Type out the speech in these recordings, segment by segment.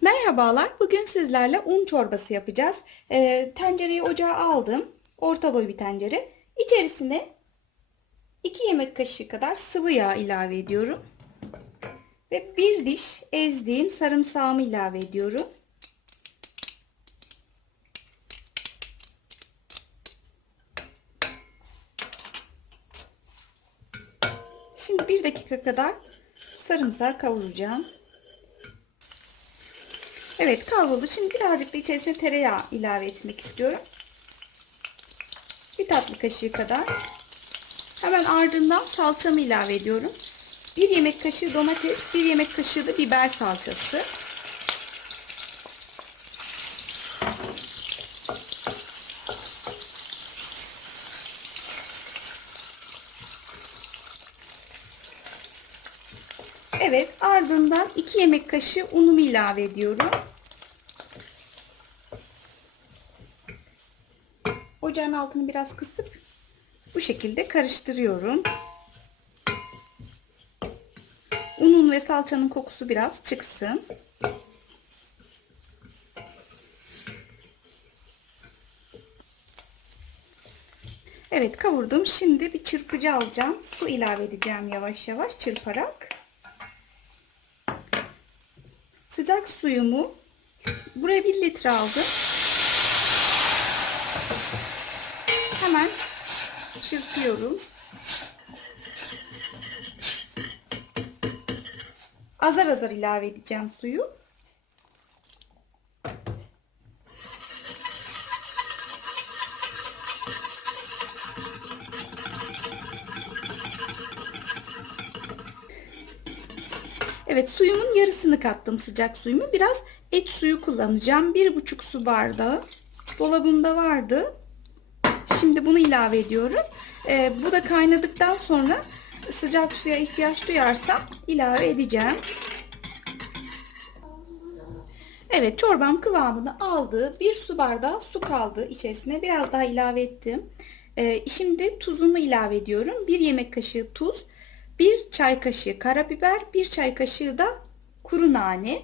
Merhabalar. Bugün sizlerle un çorbası yapacağız. Ee, tencereyi ocağa aldım. Orta boy bir tencere. İçerisine 2 yemek kaşığı kadar sıvı yağ ilave ediyorum. Ve bir diş ezdiğim sarımsağımı ilave ediyorum. Şimdi bir dakika kadar sarımsağı kavuracağım. Evet kavruldu. Şimdi birazcık da içerisine tereyağı ilave etmek istiyorum. Bir tatlı kaşığı kadar. Hemen ardından salçamı ilave ediyorum. Bir yemek kaşığı domates, bir yemek kaşığı da biber salçası. Evet ardından 2 yemek kaşığı unumu ilave ediyorum. Ocağın altını biraz kısıp bu şekilde karıştırıyorum. Unun ve salçanın kokusu biraz çıksın. Evet kavurdum. Şimdi bir çırpıcı alacağım. Su ilave edeceğim yavaş yavaş çırparak. Sıcak suyumu buraya 1 litre aldım. Hemen çırpıyorum. Azar azar ilave edeceğim suyu. Evet suyumun yarısını kattım sıcak suyumu. Biraz et suyu kullanacağım. Bir buçuk su bardağı. Dolabımda vardı. Şimdi bunu ilave ediyorum. Ee, bu da kaynadıktan sonra sıcak suya ihtiyaç duyarsam ilave edeceğim. Evet çorbam kıvamını aldı. Bir su bardağı su kaldı içerisine. Biraz daha ilave ettim. Ee, şimdi tuzumu ilave ediyorum. Bir yemek kaşığı tuz. Bir çay kaşığı karabiber. Bir çay kaşığı da kuru nane.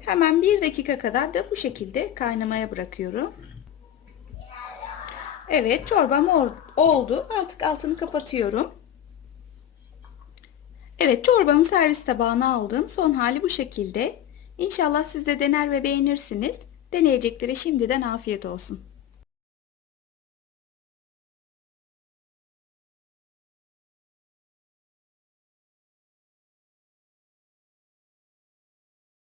Hemen bir dakika kadar da bu şekilde kaynamaya bırakıyorum. Evet çorbam oldu. Artık altını kapatıyorum. Evet çorbamı servis tabağına aldım. Son hali bu şekilde. İnşallah siz de dener ve beğenirsiniz. Deneyeceklere şimdiden afiyet olsun.